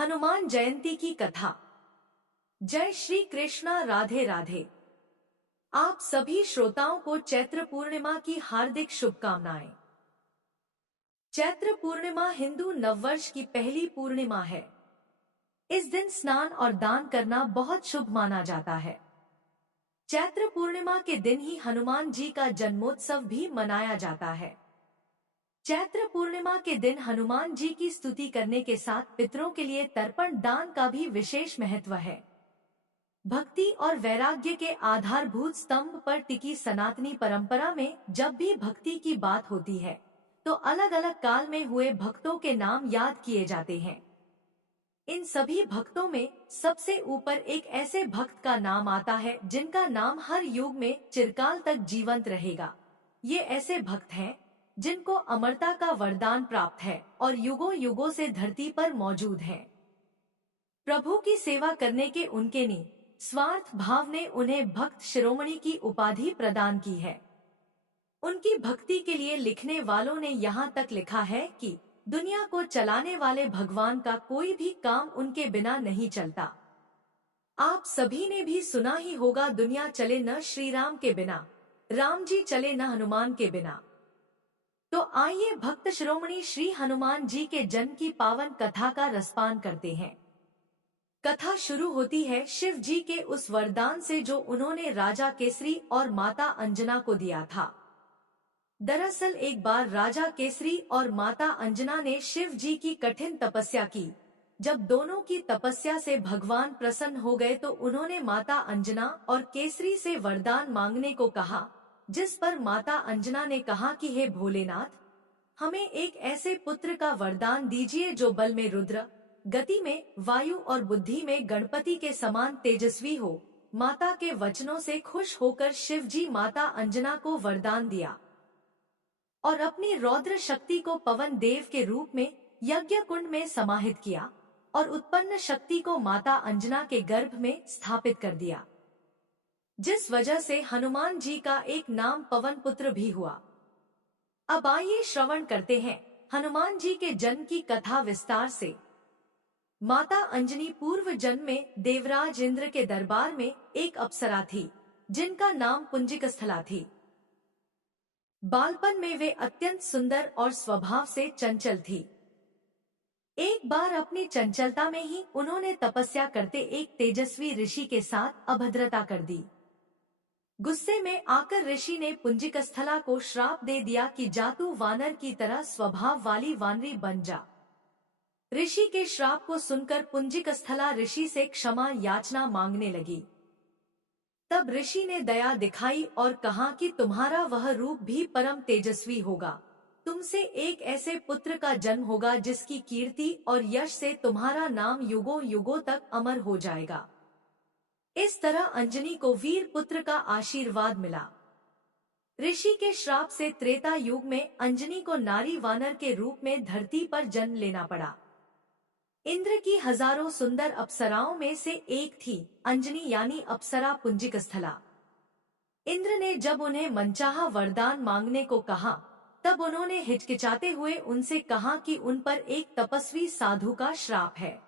हनुमान जयंती की कथा। जय श्री कृष्णा, राधे राधे। आप सभी श्रोताओं को चैत्र पूर्णिमा की हार्दिक शुभकामनाएं। चैत्र पूर्णिमा हिंदू नववर्ष की पहली पूर्णिमा है। इस दिन स्नान और दान करना बहुत शुभ माना जाता है। चैत्र पूर्णिमा के दिन ही हनुमान जी का जन्मोत्सव भी मनाया जाता है। चैत्र पूर्णिमा के दिन हनुमान जी की स्तुति करने के साथ पितरों के लिए तर्पण दान का भी विशेष महत्व है। भक्ति और वैराग्य के आधारभूत स्तंभ पर टिकी सनातनी परंपरा में जब भी भक्ति की बात होती है तो अलग अलग काल में हुए भक्तों के नाम याद किए जाते हैं। इन सभी भक्तों में सबसे ऊपर एक ऐसे भक्त का नाम आता है जिनका नाम हर युग में चिरकाल तक जीवंत रहेगा। ये ऐसे भक्त हैं जिनको अमरता का वरदान प्राप्त है और युगों युगों से धरती पर मौजूद हैं। प्रभु की सेवा करने के उनके निस्वार्थ भाव ने उन्हें भक्त शिरोमणि की उपाधि प्रदान की है। उनकी भक्ति के लिए लिखने वालों ने यहाँ तक लिखा है कि दुनिया को चलाने वाले भगवान का कोई भी काम उनके बिना नहीं चलता। आप सभी ने भी सुना ही होगा, दुनिया चले न श्री राम के बिना, राम जी चले न हनुमान के बिना। तो आइए भक्त शिरोमणि श्री हनुमान जी के जन्म की पावन कथा का रसपान करते हैं। कथा शुरू होती है शिव जी के उस वरदान से जो उन्होंने राजा केसरी और माता अंजना को दिया था। दरअसल एक बार राजा केसरी और माता अंजना ने शिव जी की कठिन तपस्या की। जब दोनों की तपस्या से भगवान प्रसन्न हो गए तो उन्होंने माता अंजना और केसरी से वरदान मांगने को कहा, जिस पर माता अंजना ने कहा कि हे भोलेनाथ, हमें एक ऐसे पुत्र का वरदान दीजिए जो बल में रुद्र, गति में वायु और बुद्धि में गणपति के समान तेजस्वी हो। माता के वचनों से खुश होकर शिव जी माता अंजना को वरदान दिया और अपनी रौद्र शक्ति को पवन देव के रूप में यज्ञ कुंड में समाहित किया और उत्पन्न शक्ति को माता अंजना के गर्भ में स्थापित कर दिया, जिस वजह से हनुमान जी का एक नाम पवन पुत्र भी हुआ। अब आइए श्रवण करते हैं हनुमान जी के जन्म की कथा विस्तार से। माता अंजनी पूर्व जन्म में देवराज इंद्र के दरबार में एक अप्सरा थी जिनका नाम पुंजिकस्थला थी। बालपन में वे अत्यंत सुंदर और स्वभाव से चंचल थी। एक बार अपनी चंचलता में ही उन्होंने तपस्या करते एक तेजस्वी ऋषि के साथ अभद्रता कर दी। गुस्से में आकर ऋषि ने पुंजिकस्थला को श्राप दे दिया कि जा तू वानर की तरह स्वभाव वाली वानरी बन जा। ऋषि के श्राप को सुनकर पुंजिकस्थला ऋषि से क्षमा याचना मांगने लगी। तब ऋषि ने दया दिखाई और कहा कि तुम्हारा वह रूप भी परम तेजस्वी होगा। तुमसे एक ऐसे पुत्र का जन्म होगा जिसकी कीर्ति और यश से तुम्हारा नाम युगों युगों तक अमर हो जाएगा। इस तरह अंजनी को वीर पुत्र का आशीर्वाद मिला। ऋषि के श्राप से त्रेता युग में अंजनी को नारी वानर के रूप में धरती पर जन्म लेना पड़ा। इंद्र की हजारों सुंदर अप्सराओं में से एक थी अंजनी, यानी अप्सरा पुंजिकस्थला। इंद्र ने जब उन्हें मनचाहा वरदान मांगने को कहा तब उन्होंने हिचकिचाते हुए उनसे कहा कि उन पर एक तपस्वी साधु का श्राप है,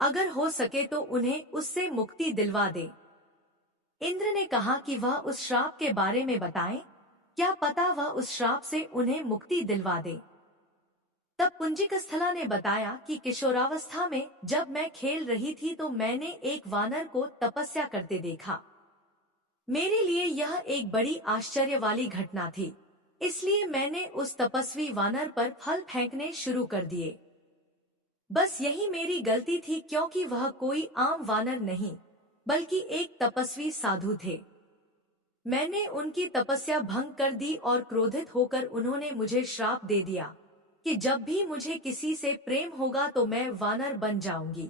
अगर हो सके तो उन्हें उससे मुक्ति दिलवा दे। इंद्र ने कहा कि वह उस श्राप के बारे में बताएं, क्या पता वह उस श्राप से उन्हें मुक्ति दिलवा दे। तब पुंजिकस्थला ने बताया कि किशोरावस्था में जब मैं खेल रही थी तो मैंने एक वानर को तपस्या करते देखा। मेरे लिए यह एक बड़ी आश्चर्य वाली घटना थी, इसलिए मैंने उस तपस्वी वानर पर फल फेंकने शुरू कर दिए। बस यही मेरी गलती थी, क्योंकि वह कोई आम वानर नहीं बल्कि एक तपस्वी साधु थे। मैंने उनकी तपस्या भंग कर दी और क्रोधित होकर उन्होंने मुझे श्राप दे दिया कि जब भी मुझे किसी से प्रेम होगा तो मैं वानर बन जाऊंगी।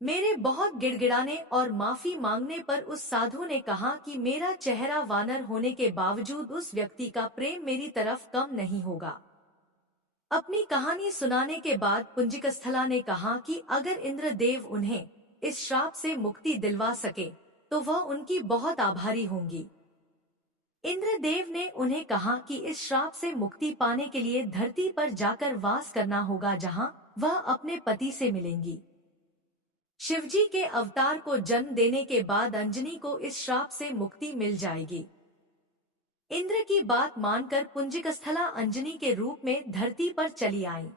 मेरे बहुत गिड़गिड़ाने और माफी मांगने पर उस साधु ने कहा कि मेरा चेहरा वानर होने के बावजूद उस व्यक्ति का प्रेम मेरी तरफ कम नहीं होगा। अपनी कहानी सुनाने के बाद पुंजिकस्थला ने कहा कि अगर इंद्रदेव उन्हें इस श्राप से मुक्ति दिलवा सके तो वह उनकी बहुत आभारी होंगी। इंद्रदेव ने उन्हें कहा कि इस श्राप से मुक्ति पाने के लिए धरती पर जाकर वास करना होगा, जहां वह अपने पति से मिलेंगी। शिवजी के अवतार को जन्म देने के बाद अंजनी को इस श्राप से मुक्ति मिल जाएगी। इंद्र की बात मानकर पुंजिकस्थला अंजनी के रूप में धरती पर चली आई।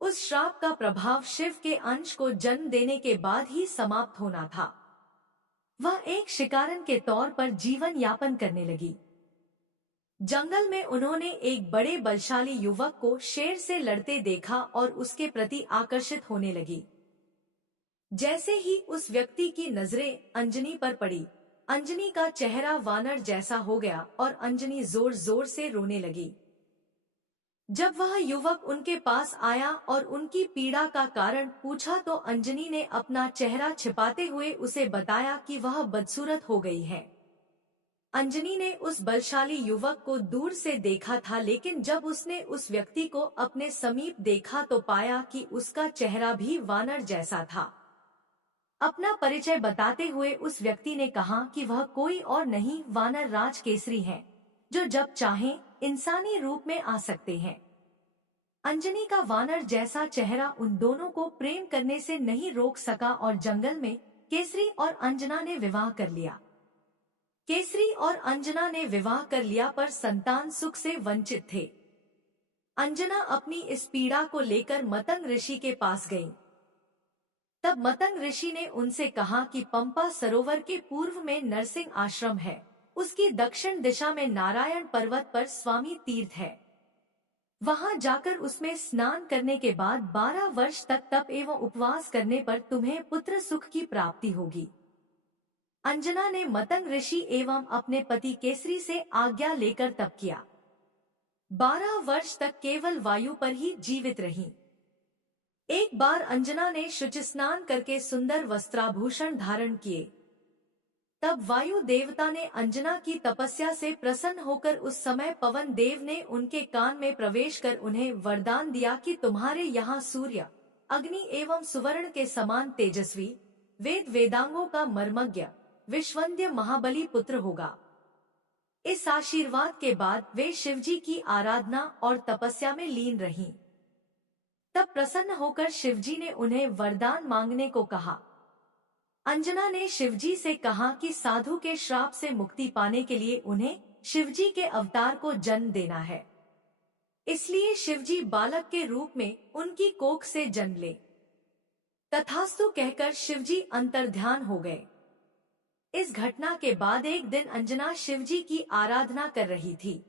उस श्राप का प्रभाव शिव के अंश को जन्म देने के बाद ही समाप्त होना था। वह एक शिकारन के तौर पर जीवन यापन करने लगी। जंगल में उन्होंने एक बड़े बलशाली युवक को शेर से लड़ते देखा और उसके प्रति आकर्षित होने लगी। जैसे ही उस व्यक्ति की नजरें अंजनी पर पड़ी, अंजनी का चेहरा वानर जैसा हो गया और अंजनी जोर जोर से रोने लगी। जब वह युवक उनके पास आया और उनकी पीड़ा का कारण पूछा तो अंजनी ने अपना चेहरा छिपाते हुए उसे बताया कि वह बदसूरत हो गई है। अंजनी ने उस बलशाली युवक को दूर से देखा था, लेकिन जब उसने उस व्यक्ति को अपने समीप देखा तो पाया कि उसका चेहरा भी वानर जैसा था। अपना परिचय बताते हुए उस व्यक्ति ने कहा कि वह कोई और नहीं वानर राज केसरी हैं, जो जब चाहें इंसानी रूप में आ सकते हैं। अंजनी का वानर जैसा चेहरा उन दोनों को प्रेम करने से नहीं रोक सका और जंगल में केसरी और अंजना ने विवाह कर लिया। केसरी और अंजना ने विवाह कर लिया पर संतान सुख से वंचित थे। अंजना अपनी इस पीड़ा को लेकर मतंग ऋषि के पास गई। तब मतंग ऋषि ने उनसे कहा कि पंपा सरोवर के पूर्व में नरसिंह आश्रम है, उसकी दक्षिण दिशा में नारायण पर्वत पर स्वामी तीर्थ है। वहां जाकर उसमें स्नान करने के बाद 12 वर्ष तक तप एवं उपवास करने पर तुम्हें पुत्र सुख की प्राप्ति होगी। अंजना ने मतंग ऋषि एवं अपने पति केसरी से आज्ञा लेकर तप किया। 12 वर्ष तक केवल वायु पर ही जीवित रही। एक बार अंजना ने शुचि स्नान करके सुंदर वस्त्राभूषण धारण किए। तब वायु देवता ने अंजना की तपस्या से प्रसन्न होकर उस समय पवन देव ने उनके कान में प्रवेश कर उन्हें वरदान दिया कि तुम्हारे यहाँ सूर्य, अग्नि एवं सुवर्ण के समान तेजस्वी, वेद वेदांगों का मर्मज्ञ, विश्वंद्य महाबली पुत्र होगा। इस आशीर्वाद के बाद वे शिवजी की आराधना और तपस्या में लीन रहीं। तब प्रसन्न होकर शिवजी ने उन्हें वरदान मांगने को कहा। अंजना ने शिवजी से कहा कि साधु के श्राप से मुक्ति पाने के लिए उन्हें शिवजी के अवतार को जन्म देना है। इसलिए शिवजी बालक के रूप में उनकी कोख से जन्म ले। तथास्तु कहकर शिवजी अंतर्ध्यान हो गए। इस घटना के बाद एक दिन अंजना शिवजी की आराधना कर रही थी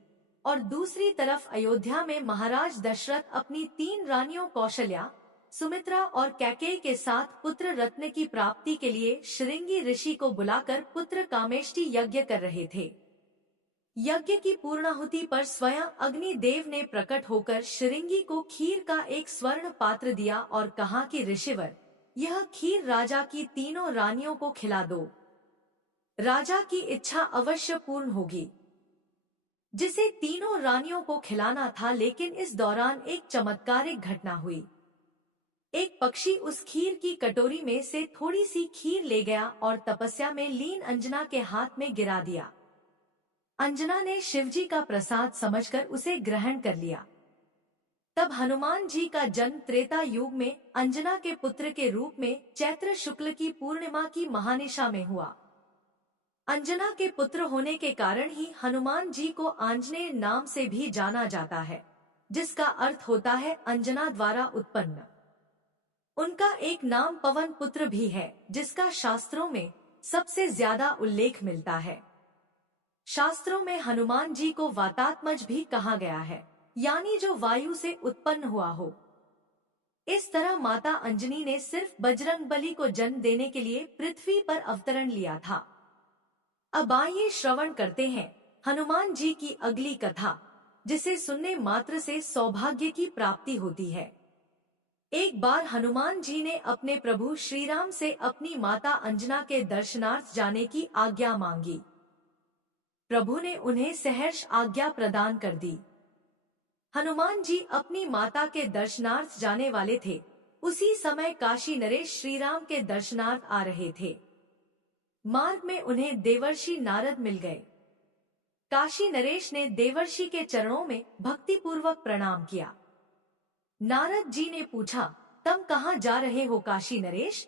और दूसरी तरफ अयोध्या में महाराज दशरथ अपनी 3 रानियों कौशल्या, सुमित्रा और कैकेयी के साथ पुत्र रत्न की प्राप्ति के लिए श्रृंगी ऋषि को बुलाकर पुत्र कामेष्टि यज्ञ कर रहे थे। यज्ञ की पूर्णाहुति पर स्वयं अग्नि देव ने प्रकट होकर श्रृंगी को खीर का एक स्वर्ण पात्र दिया और कहा कि ऋषिवर, यह खीर राजा की 3 रानियों को खिला दो। राजा की इच्छा अवश्य पूर्ण होगी। जिसे 3 रानियों को खिलाना था, लेकिन इस दौरान एक चमत्कारिक घटना हुई। एक पक्षी उस खीर की कटोरी में से थोड़ी सी खीर ले गया और तपस्या में लीन अंजना के हाथ में गिरा दिया। अंजना ने शिवजी का प्रसाद समझकर उसे ग्रहण कर लिया। तब हनुमान जी का जन्म त्रेता युग में अंजना के पुत्र के रूप में चैत्र शुक्ल की पूर्णिमा की महानिशा में हुआ। अंजना के पुत्र होने के कारण ही हनुमान जी को आंजनेय नाम से भी जाना जाता है, जिसका अर्थ होता है अंजना द्वारा उत्पन्न। उनका एक नाम पवन पुत्र भी है, जिसका शास्त्रों में सबसे ज्यादा उल्लेख मिलता है। शास्त्रों में हनुमान जी को वातात्मज भी कहा गया है, यानी जो वायु से उत्पन्न हुआ हो। इस तरह माता अंजनी ने सिर्फ बजरंगबली को जन्म देने के लिए पृथ्वी पर अवतरण लिया था। अब आइए श्रवण करते हैं हनुमान जी की अगली कथा, जिसे सुनने मात्र से सौभाग्य की प्राप्ति होती है। एक बार हनुमान जी ने अपने प्रभु श्री राम से अपनी माता अंजना के दर्शनार्थ जाने की आज्ञा मांगी। प्रभु ने उन्हें सहर्ष आज्ञा प्रदान कर दी। हनुमान जी अपनी माता के दर्शनार्थ जाने वाले थे। उसी समय काशी नरेश श्री राम के दर्शनार्थ आ रहे थे। मार्ग में उन्हें देवर्षि नारद मिल गए। काशी नरेश ने देवर्षि के चरणों में भक्तिपूर्वक प्रणाम किया। नारद जी ने पूछा, तुम कहाँ जा रहे हो काशी नरेश?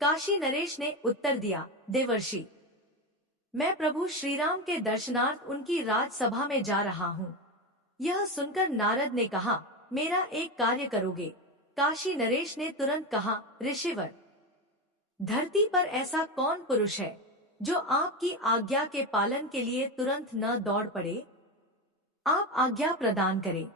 काशी नरेश ने उत्तर दिया, देवर्षि, मैं प्रभु श्रीराम के दर्शनार्थ उनकी राजसभा में जा रहा हूँ। यह सुनकर नारद ने कहा, मेरा एक कार्य करोगे? काशी नरेश ने तुरंत कहा, ऋषिवर, धरती पर ऐसा कौन पुरुष है जो आपकी आज्ञा के पालन के लिए तुरंत न दौड़ पड़े? आप आज्ञा प्रदान करें।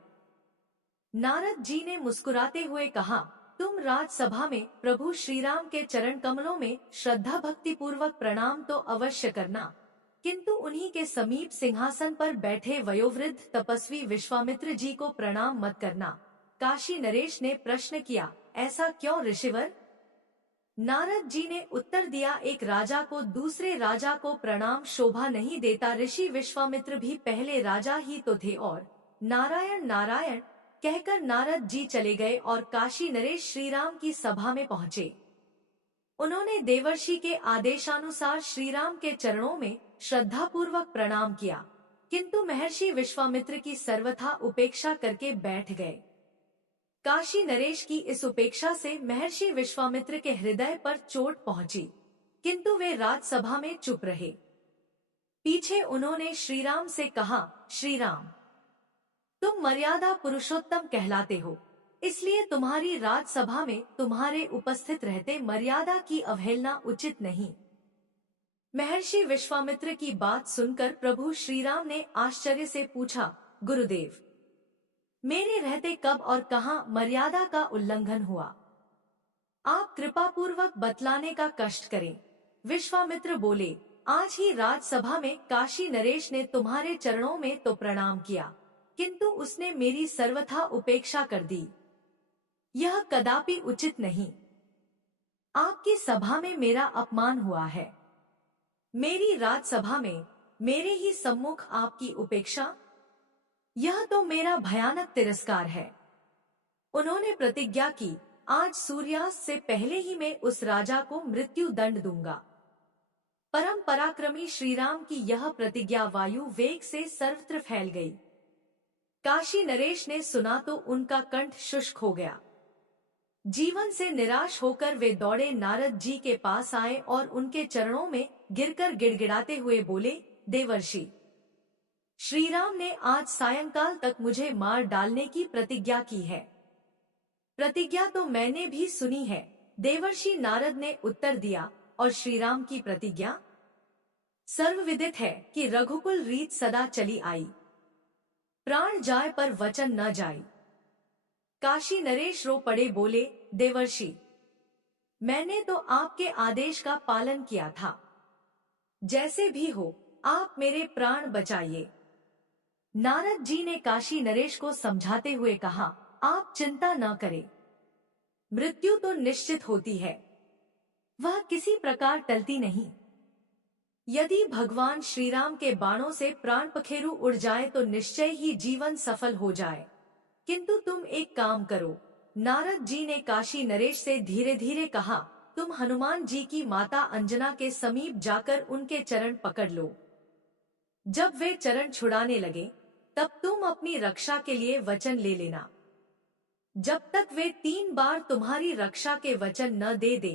नारद जी ने मुस्कुराते हुए कहा, तुम राजसभा में प्रभु श्रीराम के चरण कमलों में श्रद्धा भक्ति पूर्वक प्रणाम तो अवश्य करना, किंतु उन्हीं के समीप सिंहासन पर बैठे वयोवृद्ध तपस्वी विश्वामित्र जी को प्रणाम मत करना। काशी नरेश ने प्रश्न किया, ऐसा क्यों ऋषिवर? नारद जी ने उत्तर दिया, एक राजा को दूसरे राजा को प्रणाम शोभा नहीं देता। ऋषि विश्वामित्र भी पहले राजा ही तो थे। और नारायण नारायण कहकर नारद जी चले गए और काशी नरेश श्रीराम की सभा में पहुँचे। उन्होंने देवर्षि के आदेशानुसार श्रीराम के चरणों में श्रद्धापूर्वक प्रणाम किया, किंतु महर्षि विश्वामित्र की सर्वथा उपेक्षा करके बैठ गए। काशी नरेश की इस उपेक्षा से महर्षि विश्वामित्र के हृदय पर चोट पहुंची, किंतु वे राजसभा में चुप रहे। पीछे उन्होंने श्रीराम से कहा, श्रीराम, तुम मर्यादा पुरुषोत्तम कहलाते हो, इसलिए तुम्हारी राजसभा में तुम्हारे उपस्थित रहते मर्यादा की अवहेलना उचित नहीं। महर्षि विश्वामित्र की बात सुनकर प्रभु श्रीराम ने आश्चर्य से पूछा, गुरुदेव, मेरे रहते कब और कहां मर्यादा का उल्लंघन हुआ? आप कृपा पूर्वक बतलाने का कष्ट करें। विश्वामित्र बोले, आज ही राजसभा में काशी नरेश ने तुम्हारे चरणों में तो प्रणाम किया, किंतु उसने मेरी सर्वथा उपेक्षा कर दी। यह कदापि उचित नहीं। आपकी सभा में मेरा अपमान हुआ है। मेरी राजसभा में मेरे ही सम्मुख आपकी उपेक्षा, यह तो मेरा भयानक तिरस्कार है। उन्होंने प्रतिज्ञा की, आज सूर्यास्त से पहले ही मैं उस राजा को मृत्यु दंड दूंगा। परम पराक्रमी श्रीराम की यह प्रतिज्ञा वायु वेग से सर्वत्र फैल गई। काशी नरेश ने सुना तो उनका कंठ शुष्क हो गया। जीवन से निराश होकर वे दौड़े नारद जी के पास आए और उनके चरणों में गिरकर गिड़गिड़ाते हुए बोले, देवर्षि, श्रीराम ने आज सायंकाल तक मुझे मार डालने की प्रतिज्ञा की है। प्रतिज्ञा तो मैंने भी सुनी है। देवर्षि नारद ने उत्तर दिया, और श्रीराम की प्रतिज्ञा? सर्वविदित है कि रघुकुल रीत सदा चली आई, प्राण जाए पर वचन न जाए। काशी नरेश रो पड़े, बोले, देवर्षि, मैंने तो आपके आदेश का पालन किया था। जैसे भी हो आप मेरे प्राण बचाइए। नारद जी ने काशी नरेश को समझाते हुए कहा, आप चिंता न करें, मृत्यु तो निश्चित होती है, वह किसी प्रकार टलती नहीं। यदि भगवान श्रीराम के बाणों से प्राण पखेरु उड़ जाए तो निश्चय ही जीवन सफल हो जाए, किंतु तुम एक काम करो। नारद जी ने काशी नरेश से धीरे धीरे कहा, तुम हनुमान जी की माता अंजना के समीप जाकर उनके चरण पकड़ लो। जब वे चरण छुड़ाने लगे तब तुम अपनी रक्षा के लिए वचन ले लेना। जब तक वे 3 बार तुम्हारी रक्षा के वचन न दे दे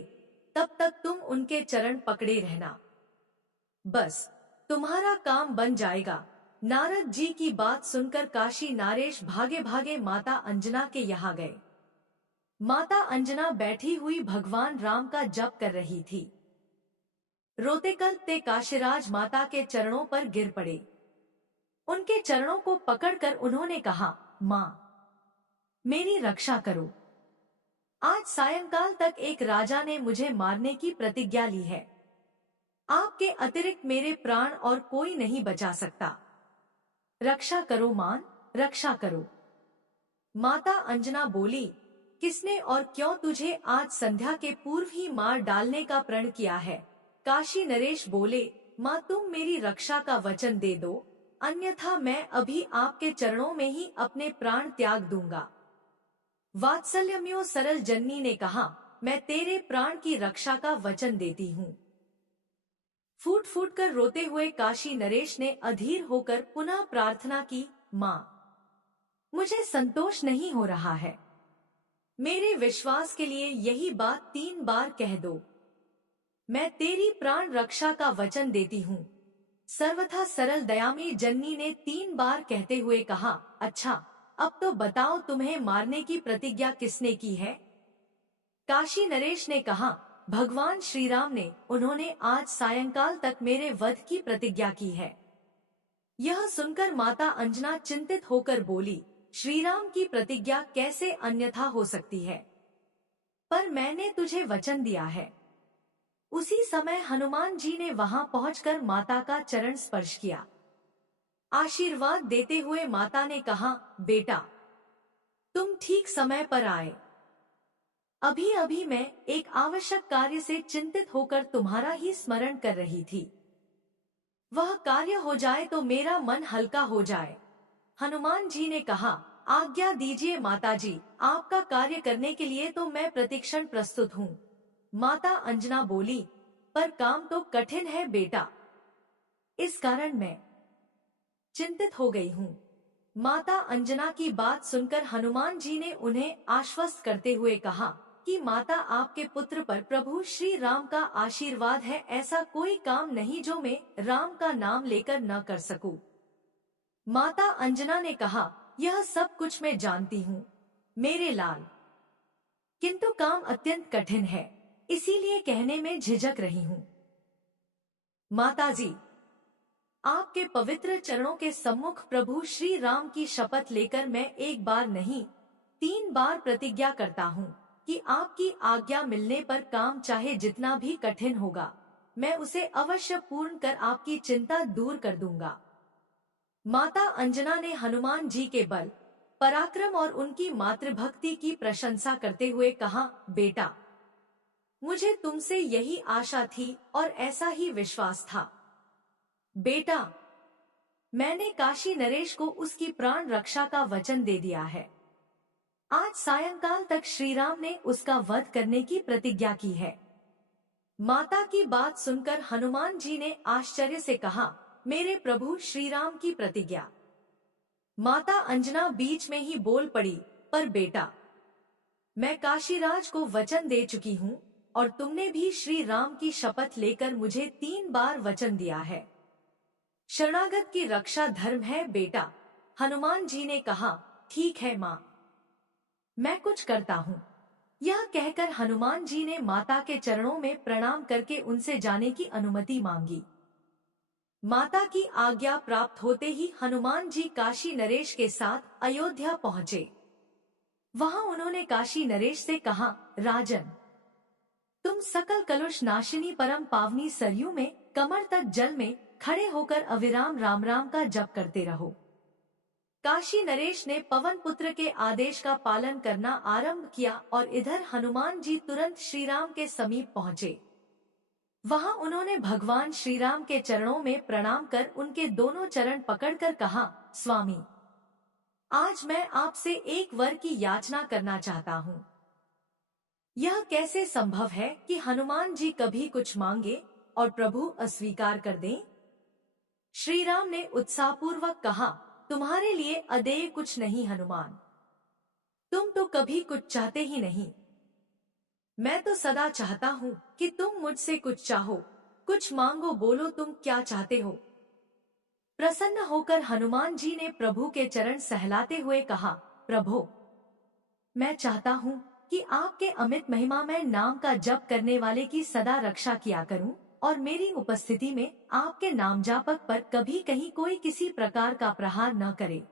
तब तक तुम उनके चरण पकड़े रहना। बस तुम्हारा काम बन जाएगा। नारद जी की बात सुनकर काशी नरेश भागे भागे माता अंजना के यहाँ गए। माता अंजना बैठी हुई भगवान राम का जप कर रही थी। रोते करते काशीराज माता के चरणों पर गिर पड़े। उनके चरणों को पकड़कर उन्होंने कहा, माँ, मेरी रक्षा करो। आज सायंकाल तक एक राजा ने मुझे मारने की प्रतिज्ञा ली है। आपके अतिरिक्त मेरे प्राण और कोई नहीं बचा सकता। रक्षा करो मां, रक्षा करो। माता अंजना बोली, किसने और क्यों तुझे आज संध्या के पूर्व ही मार डालने का प्रण किया है? काशी नरेश बोले, माँ, तुम मेरी रक्षा का वचन दे दो, अन्यथा मैं अभी आपके चरणों में ही अपने प्राण त्याग दूंगा। वात्सल्यम्यो सरल जननी ने कहा, मैं तेरे प्राण की रक्षा का वचन देती हूँ। फूट फूट कर रोते हुए काशी नरेश ने अधीर होकर पुनः प्रार्थना की, माँ, मुझे संतोष नहीं हो रहा है। मेरे विश्वास के लिए यही बात 3 बार कह दो। मैं तेरी प्राण रक्षा का वचन देती हूँ। सर्वथा सरल दयामी जननी ने 3 बार कहते हुए कहा, अच्छा, अब तो बताओ तुम्हें मारने की प्रतिज्ञा किसने की है? काशी नरेश ने कहा, भगवान श्री राम ने। उन्होंने आज सायंकाल तक मेरे वध की प्रतिज्ञा की है। यह सुनकर माता अंजना चिंतित होकर बोली, श्री राम की प्रतिज्ञा कैसे अन्यथा हो सकती है? पर मैंने तुझे वचन दिया है। उसी समय हनुमान जी ने वहां पहुंचकर माता का चरण स्पर्श किया। आशीर्वाद देते हुए माता ने कहा, बेटा, तुम ठीक समय पर आए। अभी अभी मैं एक आवश्यक कार्य से चिंतित होकर तुम्हारा ही स्मरण कर रही थी। वह कार्य हो जाए तो मेरा मन हल्का हो जाए। हनुमान जी ने कहा, आज्ञा दीजिए माताजी, आपका कार्य करने के लिए तो मैं प्रतिक्षण प्रस्तुत हूँ। माता अंजना बोली, पर काम तो कठिन है बेटा, इस कारण मैं चिंतित हो गई हूँ। माता अंजना की बात सुनकर हनुमान जी ने उन्हें आश्वस्त करते हुए कहा कि माता, आपके पुत्र पर प्रभु श्री राम का आशीर्वाद है, ऐसा कोई काम नहीं जो मैं राम का नाम लेकर न कर सकूं। माता अंजना ने कहा, यह सब कुछ मैं जानती हूँ मेरे लाल, किंतु काम अत्यंत कठिन है, इसीलिए कहने में झिझक रही हूँ। माताजी, आपके पवित्र चरणों के सम्मुख प्रभु श्री राम की शपथ लेकर मैं 1 बार नहीं 3 बार प्रतिज्ञा करता हूँ कि आपकी आज्ञा मिलने पर काम चाहे जितना भी कठिन होगा, मैं उसे अवश्य पूर्ण कर आपकी चिंता दूर कर दूंगा। माता अंजना ने हनुमान जी के बल, पराक्रम और उनकी मातृभक्ति की प्रशंसा करते हुए कहा, बेटा, मुझे तुमसे यही आशा थी और ऐसा ही विश्वास था। बेटा, मैंने काशी नरेश को उसकी प्राण रक्षा का वचन दे दिया है। आज सायंकाल तक श्री राम ने उसका वध करने की प्रतिज्ञा की है। माता की बात सुनकर हनुमान जी ने आश्चर्य से कहा, मेरे प्रभु श्री राम की प्रतिज्ञा? माता अंजना बीच में ही बोल पड़ी, पर बेटा, मैं काशीराज को वचन दे चुकी हूँ और तुमने भी श्री राम की शपथ लेकर मुझे 3 बार वचन दिया है। शरणागत की रक्षा धर्म है बेटा। हनुमान जी ने कहा, ठीक है माँ, मैं कुछ करता हूँ। यह कहकर हनुमान जी ने माता के चरणों में प्रणाम करके उनसे जाने की अनुमति मांगी। माता की आज्ञा प्राप्त होते ही हनुमान जी काशी नरेश के साथ अयोध्या पहुँचे। वहां उन्होंने काशी नरेश से कहा, राजन, तुम सकल कलुष नाशिनी परम पावनी सरयू में कमर तक जल में खड़े होकर अविराम राम राम का जप करते रहो। काशी नरेश ने पवन पुत्र के आदेश का पालन करना आरंभ किया और इधर हनुमान जी तुरंत श्री राम के समीप पहुँचे। वहां उन्होंने भगवान श्री राम के चरणों में प्रणाम कर उनके दोनों चरण पकड़कर कहा, स्वामी, आज मैं आपसे एक वर की याचना करना चाहता हूँ। यह कैसे संभव है कि हनुमान जी कभी कुछ मांगे और प्रभु अस्वीकार कर दें? श्री राम ने उत्साहपूर्वक कहा, तुम्हारे लिए अदेय कुछ नहीं हनुमान, तुम तो कभी कुछ चाहते ही नहीं। मैं तो सदा चाहता हूँ कि तुम मुझसे कुछ चाहो, कुछ मांगो, बोलो तुम क्या चाहते हो। प्रसन्न होकर हनुमान जी ने प्रभु के चरण सहलाते हुए कहा, प्रभु, मैं चाहता हूँ कि आपके अमित महिमामय नाम का जप करने वाले की सदा रक्षा किया करूं और मेरी उपस्थिति में आपके नाम जापक पर कभी कहीं कोई किसी प्रकार का प्रहार न करे।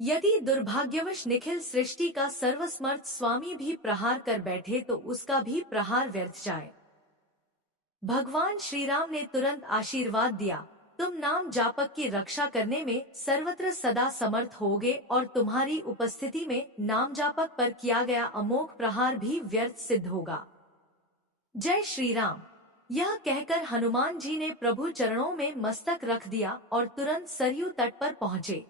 यदि दुर्भाग्यवश निखिल सृष्टि का सर्वसमर्थ स्वामी भी प्रहार कर बैठे तो उसका भी प्रहार व्यर्थ जाए। भगवान श्री राम ने तुरंत आशीर्वाद दिया, तुम नाम जापक की रक्षा करने में सर्वत्र सदा समर्थ होगे और तुम्हारी उपस्थिति में नाम जापक पर किया गया अमोघ प्रहार भी व्यर्थ सिद्ध होगा। जय श्री राम। यह कहकर हनुमान जी ने प्रभु चरणों में मस्तक रख दिया और तुरंत सरयू तट पर पहुँचे।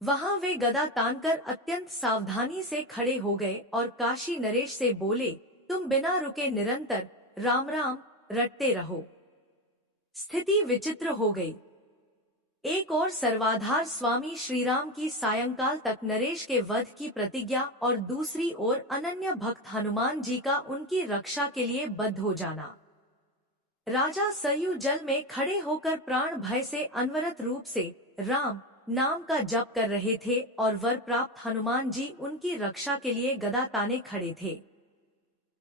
वहां वे गदा तानकर अत्यंत सावधानी से खड़े हो गए और काशी नरेश से बोले, तुम बिना रुके निरंतर राम राम रटते रहो। स्थिति विचित्र हो गई। एक और सर्वाधार स्वामी श्रीराम की सायंकाल तक नरेश के वध की प्रतिज्ञा और दूसरी ओर अनन्य भक्त हनुमान जी का उनकी रक्षा के लिए बद्ध हो जाना। राजा सरयू जल में खड़े होकर प्राण भय से अनवरत रूप से राम नाम का जप कर रहे थे और वर प्राप्त हनुमान जी उनकी रक्षा के लिए गदा ताने खड़े थे।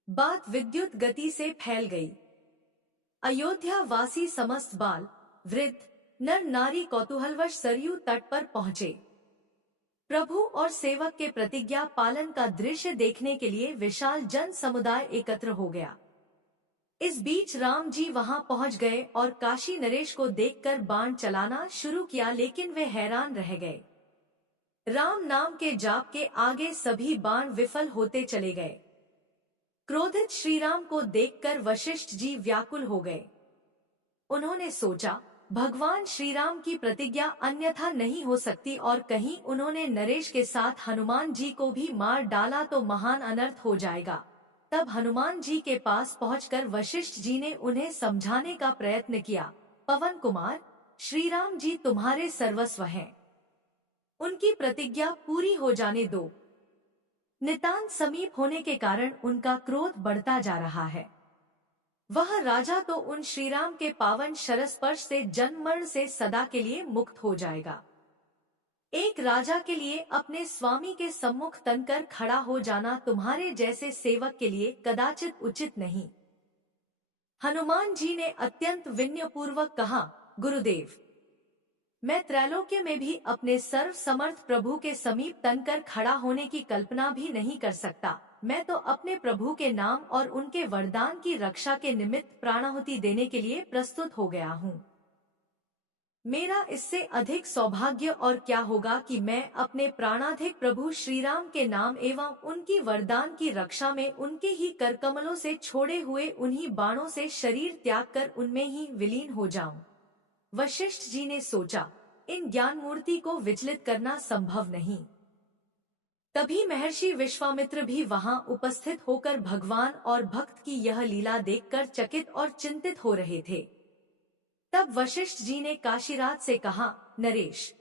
बात विद्युत गति से फैल गई। अयोध्या वासी समस्त बाल वृद्ध नर नारी कौतूहलवश सरयू तट पर पहुंचे। प्रभु और सेवक के प्रतिज्ञा पालन का दृश्य देखने के लिए विशाल जन समुदाय एकत्र हो गया। इस बीच राम जी वहां पहुंच गए और काशी नरेश को देखकर बाण चलाना शुरू किया, लेकिन वे हैरान रह गए। राम नाम के जाप के आगे सभी बाण विफल होते चले गए। क्रोधित श्रीराम को देखकर वशिष्ठ जी व्याकुल हो गए। उन्होंने सोचा, भगवान श्रीराम की प्रतिज्ञा अन्यथा नहीं हो सकती और कहीं उन्होंने नरेश के साथ हनुमान जी को भी मार डाला तो महान अनर्थ हो जाएगा। तब हनुमान जी के पास पहुंचकर वशिष्ठ जी ने उन्हें समझाने का प्रयत्न किया। पवन कुमार, श्रीराम जी तुम्हारे सर्वस्व हैं। उनकी प्रतिज्ञा पूरी हो जाने दो। नितांत समीप होने के कारण उनका क्रोध बढ़ता जा रहा है। वह राजा तो उन श्रीराम के पावन शरस्पर्श से जन्म मरण से सदा के लिए मुक्त हो जाएगा। एक राजा के लिए अपने स्वामी के सम्मुख तनकर खड़ा हो जाना तुम्हारे जैसे सेवक के लिए कदाचित उचित नहीं। हनुमान जी ने अत्यंत विनयपूर्वक कहा, गुरुदेव, मैं त्रैलोक्य में भी अपने सर्व समर्थ प्रभु के समीप तनकर खड़ा होने की कल्पना भी नहीं कर सकता। मैं तो अपने प्रभु के नाम और उनके वरदान की रक्षा के निमित्त प्राणाहुति देने के लिए प्रस्तुत हो गया हूँ। मेरा इससे अधिक सौभाग्य और क्या होगा कि मैं अपने प्राणाधिक प्रभु श्रीराम के नाम एवं उनकी वरदान की रक्षा में उनके ही करकमलों से छोड़े हुए उन्हीं बाणों से शरीर त्याग कर उनमें ही विलीन हो जाऊं। वशिष्ठ जी ने सोचा, इन ज्ञान मूर्ति को विचलित करना संभव नहीं। तभी महर्षि विश्वामित्र भी वहां उपस्थित होकर भगवान और भक्त की यह लीला देखकर चकित और चिंतित हो रहे थे। तब वशिष्ठ जी ने काशीराज से कहा, नरेश,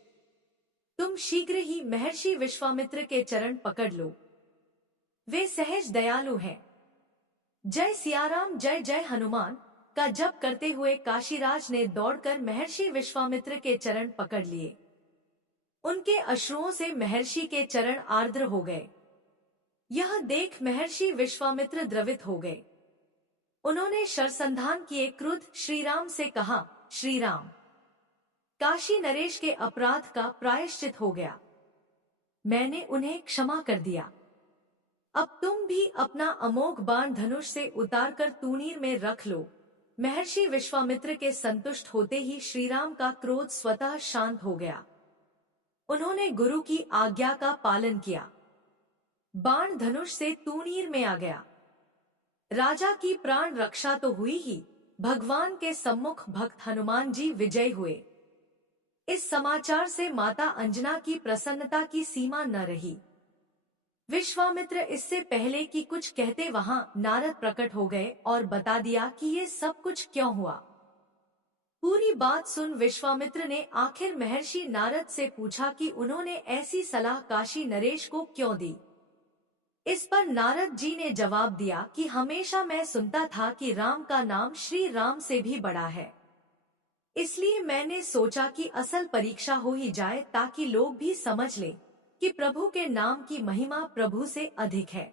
तुम शीघ्र ही महर्षि विश्वामित्र के चरण पकड़ लो। वे सहज दयालु हैं। जय सियाराम, जय जय हनुमान का जप करते हुए काशीराज ने दौड़कर महर्षि विश्वामित्र के चरण पकड़ लिए। उनके अश्रुओं से महर्षि के चरण आर्द्र हो गए। यह देख महर्षि विश्वामित्र द्रवित हो गए। उन्होंने शरसंधान किए क्रुद्ध श्रीराम से कहा, श्रीराम, काशी नरेश के अपराध का प्रायश्चित हो गया। मैंने उन्हें क्षमा कर दिया। अब तुम भी अपना अमोघ बाण धनुष से उतारकर तूणीर में रख लो। महर्षि विश्वामित्र के संतुष्ट होते ही श्रीराम का क्रोध स्वतः शांत हो गया। उन्होंने गुरु की आज्ञा का पालन किया। बाण धनुष से तूणीर में आ गया। राजा की प्राण रक्षा तो हुई ही, भगवान के सम्मुख भक्त हनुमान जी विजयी हुए। इस समाचार से माता अंजना की प्रसन्नता की सीमा न रही। विश्वामित्र इससे पहले कि कुछ कहते वहां नारद प्रकट हो गए और बता दिया कि ये सब कुछ क्यों हुआ। पूरी बात सुन विश्वामित्र ने आखिर महर्षि नारद से पूछा कि उन्होंने ऐसी सलाह काशी नरेश को क्यों दी। इस पर नारद जी ने जवाब दिया कि हमेशा मैं सुनता था कि राम का नाम श्री राम से भी बड़ा है, इसलिए मैंने सोचा कि असल परीक्षा हो ही जाए ताकि लोग भी समझ लें कि प्रभु के नाम की महिमा प्रभु से अधिक है।